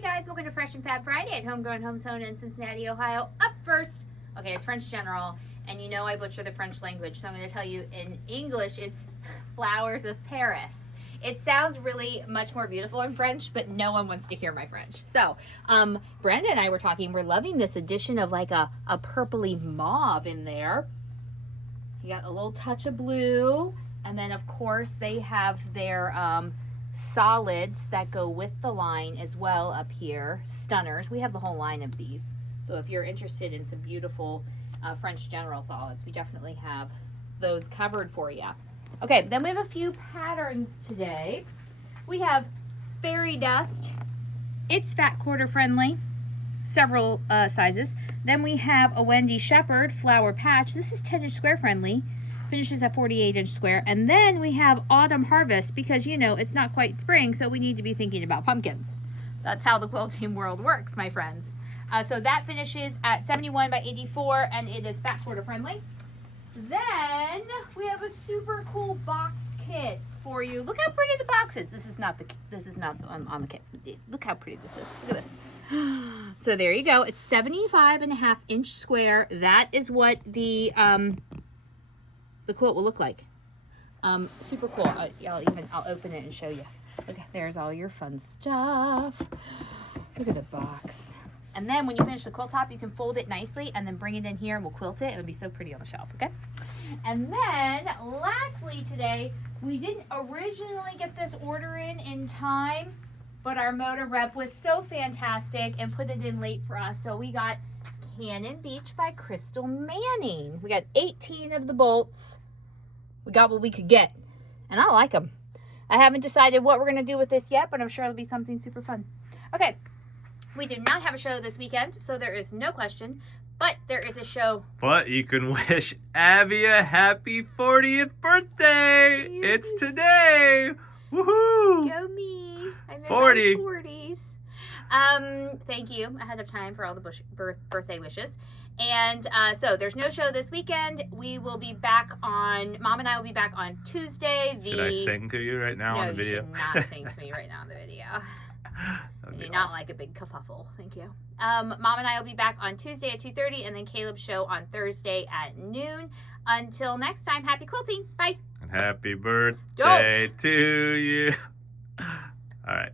Hey guys, welcome to Fresh and Fab Friday at HomeGrown HomeSewn in Cincinnati, Ohio. Up first, okay, it's French General, and you know I butcher the French language, so I'm going to tell you in English it's Flowers of Paris. It sounds really much more beautiful in French, but no one wants to hear my French. So, Brenda and I were talking, we're loving this addition of like a purpley mauve in there. You got a little touch of blue, and then of course they have their solids that go with the line as well up here. Stunners. We have the whole line of these. So if you're interested in some beautiful French General solids, we definitely have those covered for you. Okay, then we have a few patterns today. We have Fairy Dust. It's fat quarter friendly, several sizes. Then we have a Wendy Shepherd Flower Patch. This is 10-inch square friendly, finishes at 48-inch square. And then we have Autumn Harvest because, you know, it's not quite spring, so we need to be thinking about pumpkins. That's how the quilting world works, my friends. So that finishes at 71 by 84, and it is fat quarter friendly. Then we have a super cool boxed kit for you. Look how pretty the box is. This is not the on the kit. Look how pretty this is. Look at this. So there you go. It's 75.5-inch square. That is what the quilt will look like. Super cool. I'll open it and show you. Okay, there's all your fun stuff. Look at the box. And then when you finish the quilt top, you can fold it nicely and then bring it in here and we'll quilt it. It'll be so pretty on the shelf, okay? And then lastly today, we didn't originally get this order in time, but our Moda rep was so fantastic and put it in late for us. So we got Cannon Beach by Crystal Manning. We got 18 of the bolts. We got what we could get, and I like them. I haven't decided what we're going to do with this yet, but I'm sure it'll be something super fun. Okay. We do not have a show this weekend, so there is no question, but there is a show. But you can wish Abby a happy 40th birthday. Yes. It's today. Woohoo! Go me. I'm in 40. my 40s. Thank you ahead of time for all the birthday wishes. And so there's no show this weekend. We will be back on, Mom and I will be back on Tuesday. Should I sing to you right now on the video? No, you should not sing to me right now on the video. You do not like a big kerfuffle. Thank you. Mom and I will be back on Tuesday at 2:30 and then Caleb's show on Thursday at noon. Until next time, happy quilting. Bye. And happy birthday to you. All right.